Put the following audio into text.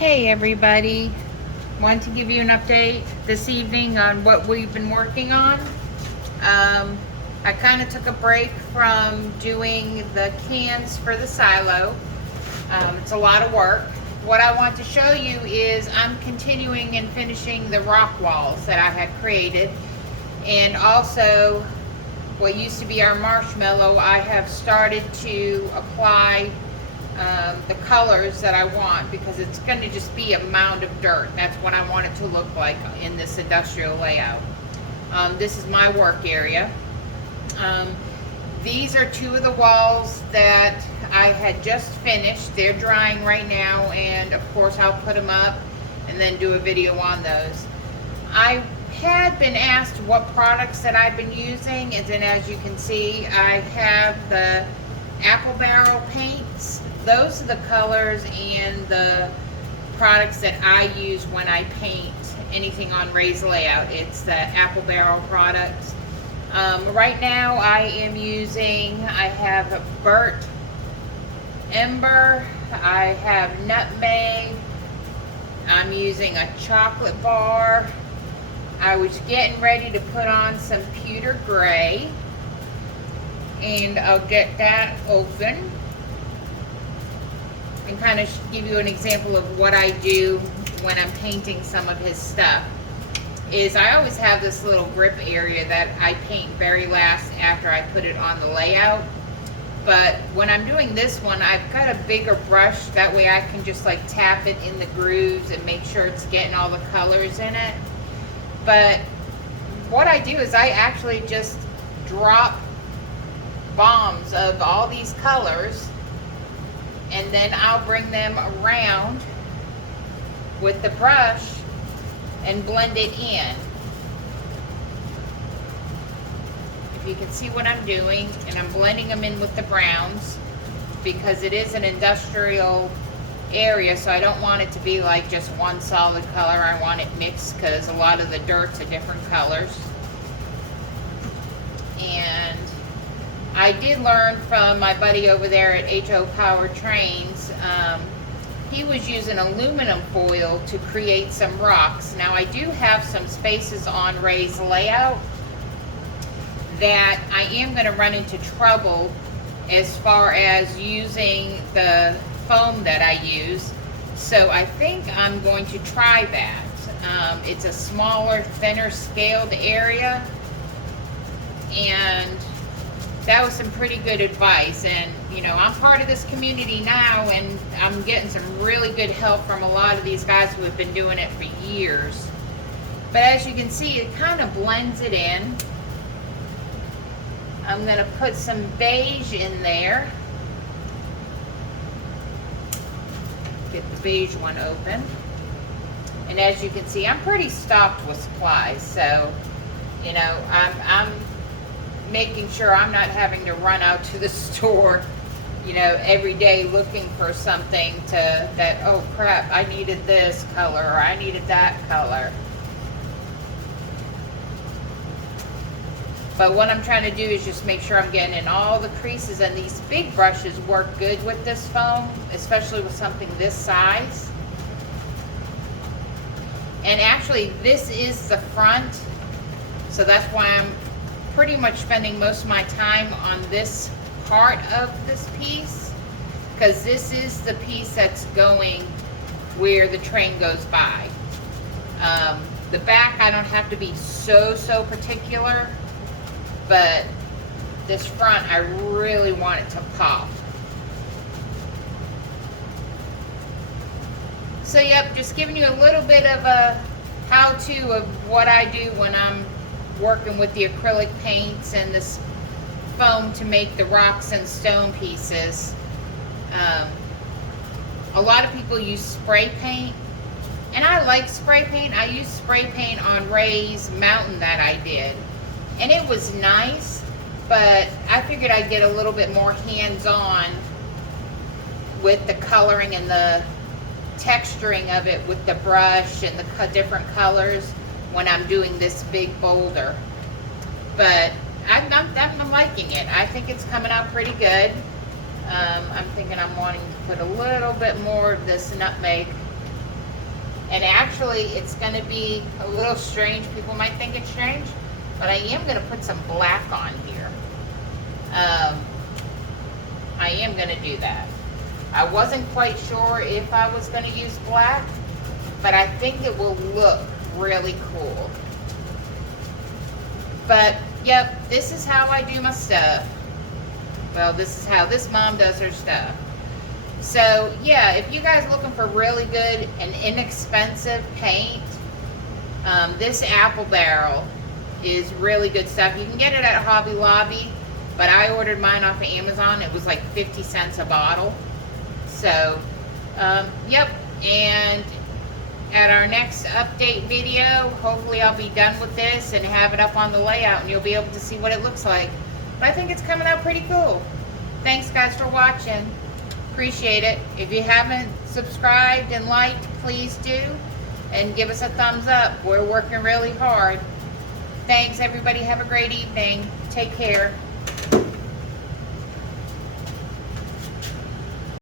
Hey everybody, wanted to give you an update this evening on what we've been working on. I kind of took a break from doing the cans for the silo. It's a lot of work. What I want to show you is I'm continuing and finishing the rock walls that I had created, and also what used to be our marshmallow. I have started to apply the colors that I want, because it's going to just be a mound of dirt. That's what I want it to look like in this industrial layout. This is my work area. These are two of the walls that I had just finished. They're drying right now, and of course I'll put them up and then do a video on those. I had been asked what products that I've been using, and then as you can see, I have the Apple Barrel paints. Those are the colors and the products that I use when I paint anything on Ray's Layout. It's the Apple Barrel products. Right now I am using, I have burnt ember, I have nutmeg, I'm using a chocolate bar. I was getting ready to put on some pewter gray, and I'll get that open and kind of give you an example of what I do when I'm painting some of his stuff. Is I always have this little grip area that I paint very last after I put it on the layout. But when I'm doing this one, I've got a bigger brush, that way I can just like tap it in the grooves and make sure it's getting all the colors in it. But what I do is I actually just drop bombs of all these colors, and then I'll bring them around with the brush and blend it in. If you can see what I'm doing, and I'm blending them in with the browns, because it is an industrial area, so I don't want it to be like just one solid color. I want it mixed, because a lot of the dirt's are different colors. And I did learn from my buddy over there at HO Powertrains. He was using aluminum foil to create some rocks. Now I do have some spaces on Ray's Layout that I am going to run into trouble as far as using the foam that I use. So I think I'm going to try that. It's a smaller, thinner scaled area, and that was some pretty good advice. And you know, I'm part of this community now, and I'm getting some really good help from a lot of these guys who have been doing it for years. But as you can see, it kind of blends it in. I'm going to put some beige in there. Get the beige one open. And as you can see, I'm pretty stocked with supplies, so you know, I'm making sure I'm not having to run out to the store, you know, every day looking for something that, oh crap, I needed this color, or I needed that color. But what I'm trying to do is just make sure I'm getting in all the creases, and these big brushes work good with this foam, especially with something this size. And actually, this is the front, so that's why I'm pretty much spending most of my time on this part of this piece, because this is the piece that's going where the train goes by. The back, I don't have to be so particular, but this front, I really want it to pop. So yep, just giving you a little bit of a how-to of what I do when I'm working with the acrylic paints and this foam to make the rocks and stone pieces. A lot of people use spray paint, and I like spray paint. I used spray paint on Ray's mountain that I did, and it was nice, but I figured I'd get a little bit more hands-on with the coloring and the texturing of it with the brush and the different colors when I'm doing this big boulder. But I'm liking it. I think it's coming out pretty good. I'm thinking I'm wanting to put a little bit more of this nutmeg And actually, it's going to be a little strange. People might think it's strange, but I am going to put some black on here. I am going to do that. I wasn't quite sure if I was going to use black, but I think it will look really cool. But, yep, this is how I do my stuff. Well, this is how this mom does her stuff. So, yeah, if you guys are looking for really good and inexpensive paint, this apple barrel is really good stuff. You can get it at Hobby Lobby, but I ordered mine off of Amazon. It was like 50 cents a bottle. So, yep, and at our next update video, hopefully I'll be done with this and have it up on the layout, and you'll be able to see what it looks like. But I think it's coming out pretty cool. Thanks, guys, for watching. Appreciate it. If you haven't subscribed and liked, please do, and give us a thumbs up. We're working really hard. Thanks, everybody. Have a great evening. Take care.